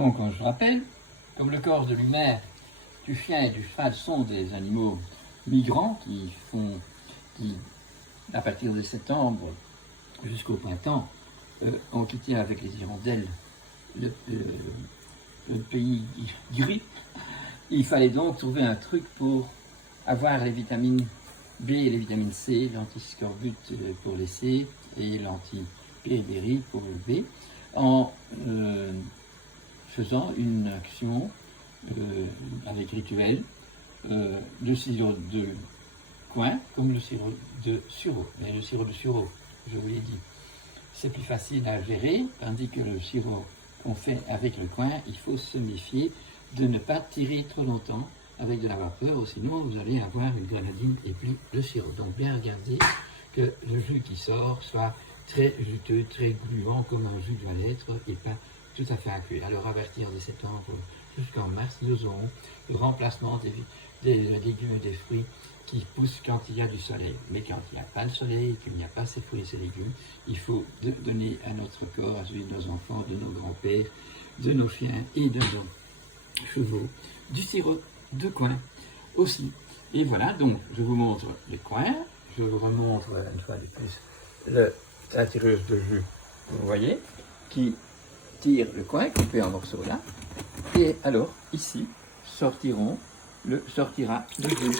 Donc, je rappelle, comme le corps de l'humain, du chien et du cheval sont des animaux migrants qui, à partir de septembre jusqu'au printemps, ont quitté avec les hirondelles le pays gris. Il fallait donc trouver un truc pour avoir les vitamines B et les vitamines C, l'antiscorbut pour les C et l'anti-péribérie pour le B, en faisant une action avec rituel, le sirop de coin comme le sirop de sureau. Mais le sirop de sureau, je vous l'ai dit, c'est plus facile à gérer, tandis que le sirop qu'on fait avec le coin, il faut se méfier de ne pas tirer trop longtemps avec de la vapeur, ou sinon vous allez avoir une grenadine et puis le sirop. Donc bien regarder que le jus qui sort soit très juteux, très gluant comme un jus doit l'être et pas tout à fait aqueux. Alors à partir de septembre jusqu'en mars, nous aurons le remplacement des légumes et des fruits qui poussent quand il y a du soleil. Mais quand il n'y a pas de soleil, qu'il n'y a pas ces fruits et ces légumes, il faut donner à notre corps, à celui de nos enfants, de nos grands-pères, de nos chiens et de nos chevaux, du sirop de coin aussi. Et voilà, donc je vous montre le coin, je vous remontre une fois de plus la tireuse de jus, vous voyez, qui tire le coin, coupé en morceaux là, et alors ici sortira le jus.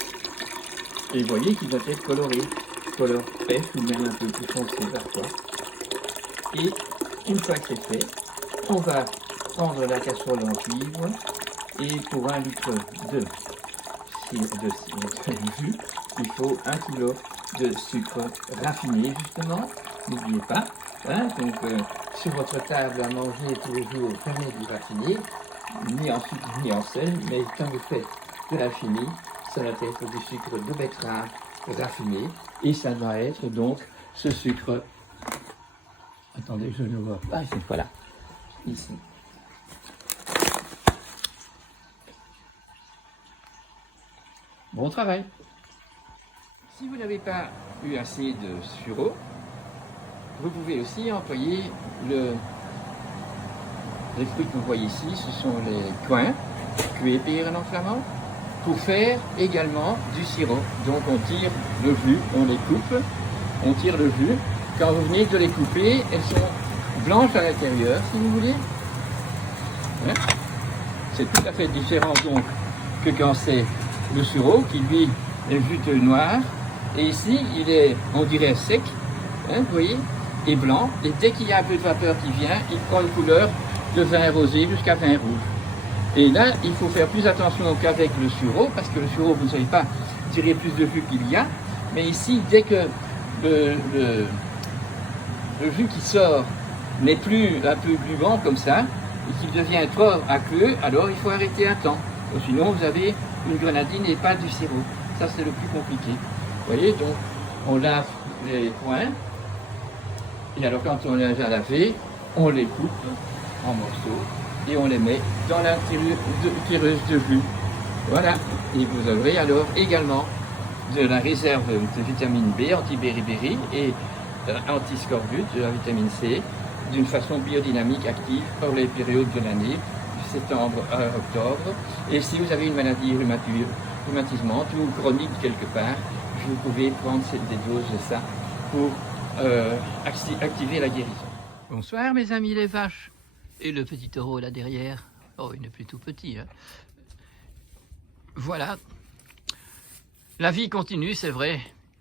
Et vous voyez qu'il doit être coloré, couleur pêche ou même un peu plus foncé parfois. Et une fois que c'est fait, on va prendre la casserole en cuivre et pour 1 litre de jus, il faut 1 kg de sucre raffiné justement, n'oubliez pas. Hein, donc sur votre table à manger tous les jours, prenez du raffiné, ni en sucre ni en sel, mais quand vous faites de la chimie, ça doit être du sucre de betterave raffiné et ça doit être donc ce sucre. Attendez, je ne vois pas. Voilà, ici. Bon travail. Si vous n'avez pas eu assez de sureau, vous pouvez aussi employer les fruits que vous voyez ici, ce sont les coings, cuits et pire en flamand, pour faire également du sirop. Donc on tire le jus, on les coupe, on tire le jus. Quand vous venez de les couper, elles sont blanches à l'intérieur, si vous voulez. Hein? C'est tout à fait différent donc que quand c'est le sureau qui lui est juteux noir. Et ici, il est, on dirait, sec, hein, vous voyez, et blanc. Et dès qu'il y a un peu de vapeur qui vient, il prend une couleur de vin rosé jusqu'à vin rouge. Et là, il faut faire plus attention qu'avec le sureau, parce que le sureau, vous ne savez pas tirer plus de jus qu'il y a. Mais ici, dès que le jus qui sort n'est plus un peu gluant comme ça, et qu'il devient trop aqueux, alors il faut arrêter un temps. Sinon, vous avez une grenadine et pas du sirop. Ça, c'est le plus compliqué. Vous voyez, donc, on lave les coins. Et alors, quand on les a lavés, on les coupe en morceaux et on les met dans la tireuse de jus. Voilà. Et vous aurez alors également de la réserve de vitamine B, anti-béribérie et anti-scorbut, de la vitamine C, d'une façon biodynamique active pour les périodes de l'année, de septembre à octobre. Et si vous avez une maladie rhumatismante ou chronique quelque part, vous pouvez prendre des doses de ça pour activer la guérison. Bonsoir mes amis les vaches. Et le petit taureau là derrière. Oh, il n'est plus tout petit. Hein. Voilà. La vie continue, c'est vrai.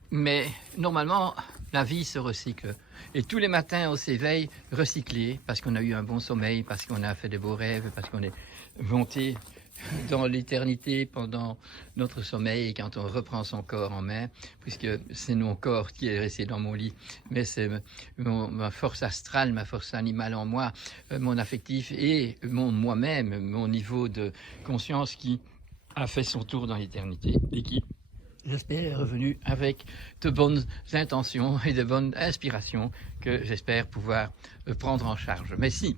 Mais normalement, la vie se recycle. Et tous les matins, on s'éveille recyclé parce qu'on a eu un bon sommeil, parce qu'on a fait de beaux rêves, parce qu'on est monté dans l'éternité pendant notre sommeil, quand on reprend son corps en main, puisque c'est mon corps qui est resté dans mon lit, mais c'est ma force astrale, ma force animale en moi, mon affectif et moi-même, mon niveau de conscience qui a fait son tour dans l'éternité et qui, j'espère, est revenu avec de bonnes intentions et de bonnes inspirations que j'espère pouvoir prendre en charge. Mais si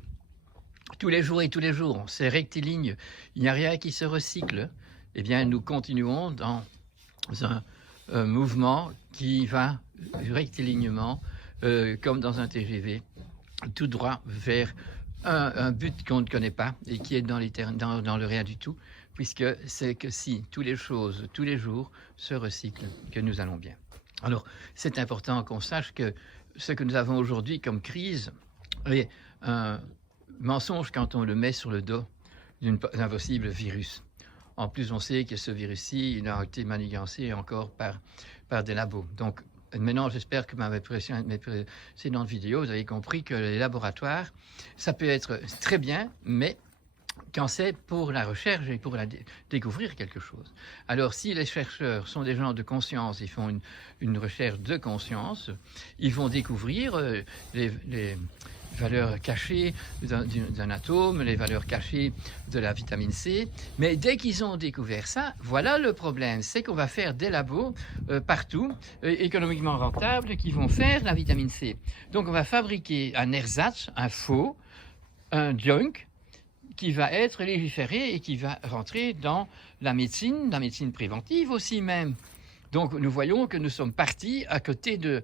tous les jours, c'est rectiligne, il n'y a rien qui se recycle, eh bien nous continuons dans un mouvement qui va rectilignement, comme dans un TGV, tout droit vers un but qu'on ne connaît pas et qui est dans le rien du tout, puisque c'est que si toutes les choses, tous les jours, se recyclent, que nous allons bien. Alors, c'est important qu'on sache que ce que nous avons aujourd'hui comme crise est un mensonge quand on le met sur le dos d'un possible virus. En plus, on sait que ce virus-ci, il a été manigancé encore par des labos. Donc, maintenant, j'espère que mes précédentes vidéos, vous avez compris que les laboratoires, ça peut être très bien, mais quand c'est pour la recherche et pour découvrir quelque chose. Alors, si les chercheurs sont des gens de conscience, ils font une recherche de conscience, ils vont découvrir les valeurs cachées d'un atome, les valeurs cachées de la vitamine C. Mais dès qu'ils ont découvert ça, voilà le problème, c'est qu'on va faire des labos partout, économiquement rentables, qui vont faire la vitamine C. Donc on va fabriquer un ersatz, un faux, un junk, qui va être légiféré et qui va rentrer dans la médecine préventive aussi même. Donc nous voyons que nous sommes partis à côté de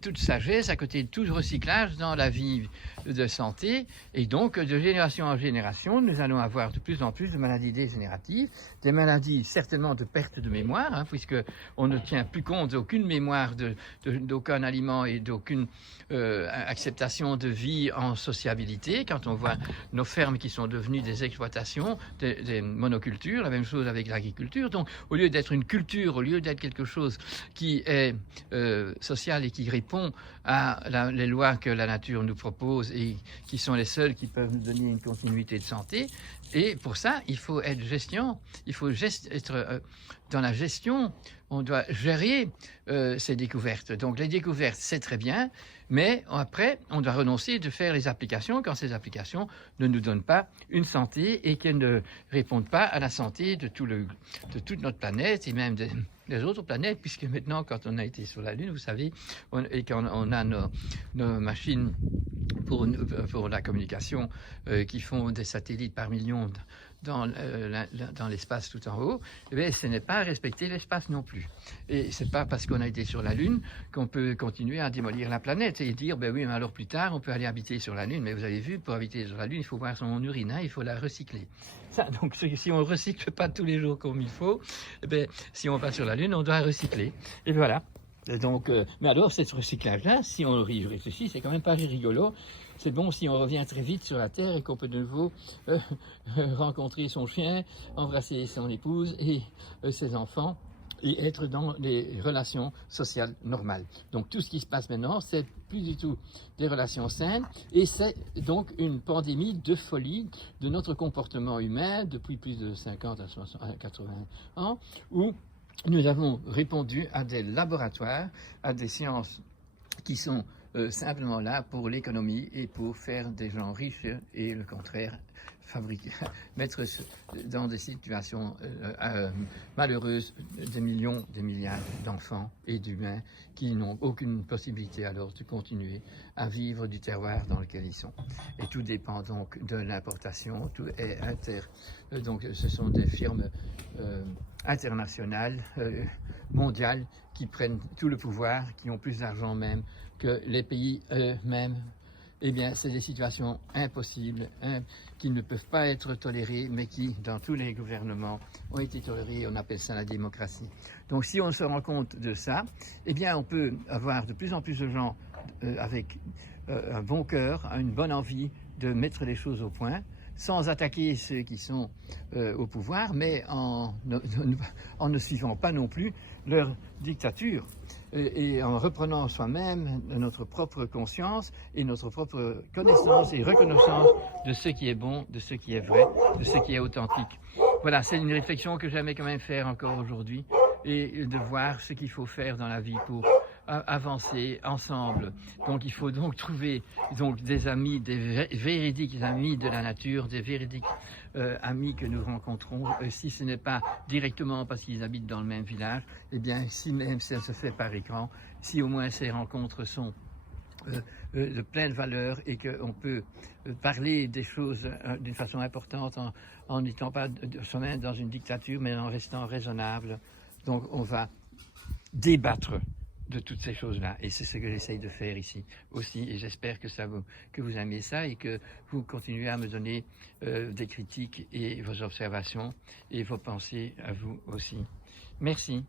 toute sagesse, à côté de tout recyclage dans la vie de santé. Et donc de génération en génération, nous allons avoir de plus en plus de maladies dégénératives, des maladies certainement de perte de mémoire, puisque on ne tient plus compte d'aucune mémoire d'aucun aliment et d'aucune acceptation de vie en sociabilité. Quand on voit nos fermes qui sont devenues des exploitations, des monocultures, la même chose avec l'agriculture. Donc au lieu d'être une culture, au lieu d'être quelque chose qui est social et qui répond à les lois que la nature nous propose et qui sont les seules qui peuvent nous donner une continuité de santé. Et pour ça, il faut être être dans la gestion. On doit gérer ces découvertes. Donc les découvertes, c'est très bien, mais après, on doit renoncer de faire les applications quand ces applications ne nous donnent pas une santé et qu'elles ne répondent pas à la santé de toute notre planète et même des autres planètes, puisque maintenant, quand on a été sur la Lune, vous savez, et quand on a nos machines pour la communication qui font des satellites par millions dans l'espace tout en haut, eh bien, ce n'est pas respecter l'espace non plus. Et c'est pas parce qu'on a été sur la Lune qu'on peut continuer à démolir la planète et dire, ben oui, mais alors plus tard, on peut aller habiter sur la Lune. Mais vous avez vu, pour habiter sur la Lune, il faut voir son urine, il faut la recycler. Ça, donc, si on ne recycle pas tous les jours comme il faut, eh bien, si on va sur la Lune, on doit recycler. Et voilà. Donc, mais alors, ce recyclage-là, si on y réfléchit, c'est quand même pas rigolo. C'est bon si on revient très vite sur la Terre et qu'on peut de nouveau rencontrer son chien, embrasser son épouse et ses enfants et être dans les relations sociales normales. Donc tout ce qui se passe maintenant, c'est plus du tout des relations saines et c'est donc une pandémie de folie de notre comportement humain depuis plus de 50 à 60 à 80 ans où nous avons répondu à des laboratoires, à des sciences qui sont simplement là pour l'économie et pour faire des gens riches et le contraire, mettre dans des situations malheureuses des millions, des milliards d'enfants et d'humains qui n'ont aucune possibilité alors de continuer à vivre du terroir dans lequel ils sont. Et tout dépend donc de l'importation, tout est donc ce sont des firmes internationales, mondiales, qui prennent tout le pouvoir, qui ont plus d'argent même que les pays eux-mêmes. Eh bien, c'est des situations impossibles, qui ne peuvent pas être tolérées, mais qui, dans tous les gouvernements, ont été tolérées. On appelle ça la démocratie. Donc, si on se rend compte de ça, eh bien, on peut avoir de plus en plus de gens avec un bon cœur, une bonne envie de mettre les choses au point, sans attaquer ceux qui sont au pouvoir, mais en ne suivant pas non plus leur dictature et en reprenant soi-même notre propre conscience et notre propre connaissance et reconnaissance de ce qui est bon, de ce qui est vrai, de ce qui est authentique. Voilà, c'est une réflexion que j'aimais quand même faire encore aujourd'hui et de voir ce qu'il faut faire dans la vie pour avancer ensemble. Donc il faut donc trouver des amis, des véridiques amis de la nature, des véridiques amis que nous rencontrons, si ce n'est pas directement parce qu'ils habitent dans le même village, eh bien si même ça se fait par écran, si au moins ces rencontres sont de pleine valeur et qu'on peut parler des choses d'une façon importante en n'étant pas soi-même dans une dictature mais en restant raisonnable. Donc on va débattre de toutes ces choses-là. Et c'est ce que j'essaye de faire ici aussi. Et j'espère que vous aimez ça et que vous continuez à me donner des critiques et vos observations et vos pensées à vous aussi. Merci.